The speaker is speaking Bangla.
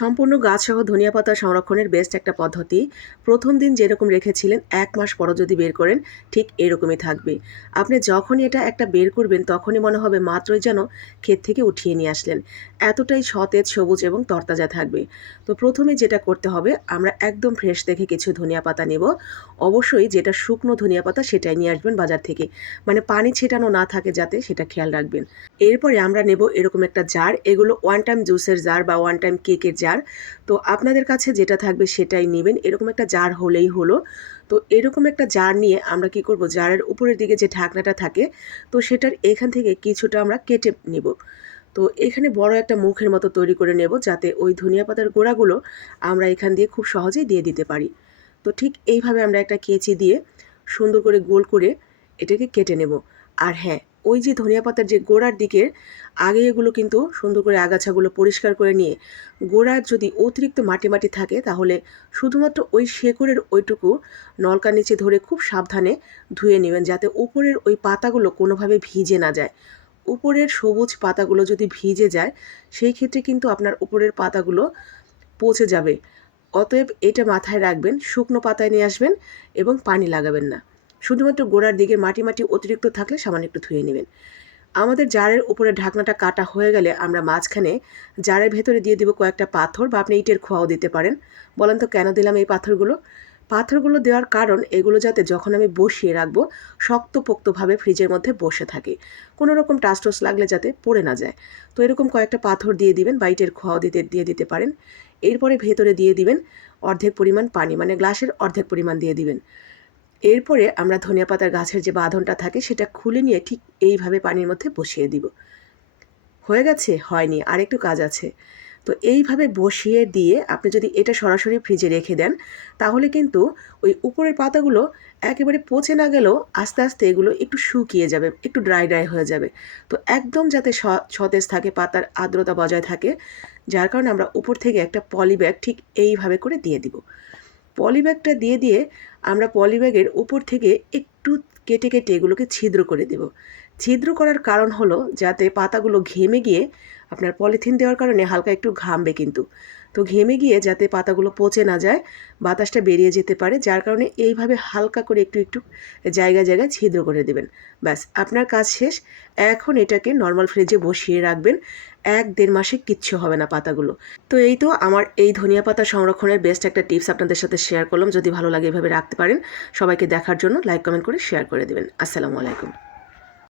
সম্পূর্ণ গাছসহ ধনিয়া পাতা সংরক্ষণের বেস্ট একটা পদ্ধতি। প্রথম দিন যেরকম রেখেছিলেন, এক মাস পরও যদি বের করেন, ঠিক এরকমই থাকবে। আপনি যখনই এটা একটা বের করবেন, তখনই মনে হবে মাত্রই যেন ক্ষেত থেকে উঠিয়ে নিয়ে আসলেন। এতটাই সতেজ, সবুজ এবং তরতাজা থাকবে। তো প্রথমে যেটা করতে হবে, আমরা একদম ফ্রেশ দেখে কিছু ধনিয়া পাতা নেব। অবশ্যই যেটা শুকনো ধনিয়া পাতা সেটাই নিয়ে আসবেন বাজার থেকে। মানে পানি ছেটানো না থাকে যাতে সেটা খেয়াল রাখবেন। এরপরে আমরা নেব এরকম একটা জার। এগুলো ওয়ান টাইম জুসের জার বা ওয়ান টাইম কেকের জার তো আপনাদের কাছে যেটা থাকবে সেটাই নেবেন। এরকম একটা জার হলেই হলো। তো এরকম একটা জার নিয়ে আমরা কি করব? জারের উপরের দিকে যে ঢাকনাটা থাকে, তো সেটার এখান থেকে কিছুটা আমরা কেটে নিব। তো এখানে বড় একটা মুখের মতো তৈরি করে নেব যাতে ওই ধনিয়া পাতার গোড়াগুলো আমরা এখান দিয়ে খুব সহজেই দিয়ে দিতে পারি। তো ঠিক এইভাবে আমরা একটা কেচি দিয়ে সুন্দর করে গোল করে এটাকে কেটে নেব। আর হ্যাঁ ওই যে ধনিয়া পাতার যে গোড়ার দিকের, আগে এগুলো কিন্তু সুন্দর করে আগাছাগুলো পরিষ্কার করে নিয়ে, গোড়ার যদি অতিরিক্ত মাটি মাটি থাকে তাহলে শুধুমাত্র ওই শেকড়ের ওইটুকু নলকার নিচে ধরে খুব সাবধানে ধুয়ে নেবেন যাতে উপরের ওই পাতাগুলো কোনোভাবে ভিজে না যায়। উপরের সবুজ পাতাগুলো যদি ভিজে যায়, সেই ক্ষেত্রে কিন্তু আপনার উপরের পাতাগুলো পচে যাবে। অতএব এটা মাথায় রাখবেন, শুকনো পাতায় নিয়ে আসবেন এবং পানি লাগাবেন না। শুধুমাত্র গোড়ার দিকে মাটি মাটি অতিরিক্ত থাকলে সামান্য একটু ধুয়ে নেবেন। আমাদের জারের উপরে ঢাকনাটা কাটা হয়ে গেলে আমরা মাঝখানে জারের ভেতরে দিয়ে দিব কয়েকটা পাথর বা আপনি ইটের খোয়াও দিতে পারেন। বলেন তো কেন দিলাম এই পাথরগুলো? পাথরগুলো দেওয়ার কারণ এগুলো যাতে যখন আমি বসিয়ে রাখব শক্তপোক্তভাবে ফ্রিজের মধ্যে বসে থাকে। কোনো রকম টাস্টস লাগলে যাতে পড়ে না যায়। তো এরকম কয়েকটা পাথর দিয়ে দিবেন বা ইটের খোয়াও দিতে, দিয়ে দিতে পারেন। এরপরে ভেতরে দিয়ে দিবেন অর্ধেক পরিমাণ পানি মানে গ্লাসের অর্ধেক পরিমাণ দিয়ে দিবেন। এরপরে আমরা ধনিয়া পাতার গাছের যে বাঁধনটা থাকে, সেটা খুলে নিয়ে ঠিক এইভাবে পানির মধ্যে বসিয়ে দিব। হয়ে গেছে? হয়নি। আর একটু কাজ আছে। তো এইভাবে বসিয়ে দিয়ে আপনি যদি এটা সরাসরি ফ্রিজে রেখে দেন, তাহলে কিন্তু ওই উপরের পাতাগুলো একেবারে পচে না গেলেও আস্তে আস্তে এগুলো একটু শুকিয়ে যাবে, একটু ড্রাই ড্রাই হয়ে যাবে। তো একদম যাতে সতেজ থাকে, পাতার আর্দ্রতা বজায় থাকে, যার কারণে আমরা উপর থেকে একটা পলি ব্যাগ ঠিক এইভাবে করে দিয়ে দিব। পলি ব্যাগটা দিয়ে দিয়ে আমরা পলিব্যাগের ওপর থেকে একটু কেটে কেটে এগুলোকে ছিদ্র করে দেব। ছিদ্র করার কারণ হলো যাতে পাতাগুলো ঘেমে গিয়ে আপনার পলিথিন দেওয়ার কারণে হালকা একটু ঘামবে কিন্তু। তো ঘেমে গিয়ে যাতে পাতাগুলো পচে না যায়, বাতাসটা বেরিয়ে যেতে পারে, যার কারণে এইভাবে হালকা করে একটু একটু জায়গায় জায়গায় ছিদ্র করে দেবেন। ব্যাস, আপনার কাজ শেষ। এখন এটাকে নর্মাল ফ্রিজে বসিয়ে রাখবেন। এক দেড় মাসে কিচ্ছু হবে না পাতাগুলো। তো এই তো আমার এই ধনিয়া পাতা সংরক্ষণের বেস্ট একটা টিপস আপনাদের সাথে শেয়ার করলাম। যদি ভালো লাগে এভাবে রাখতে পারেন, সবাইকে দেখার জন্য লাইক কমেন্ট করে শেয়ার করে দেবেন। আসসালামু আলাইকুম।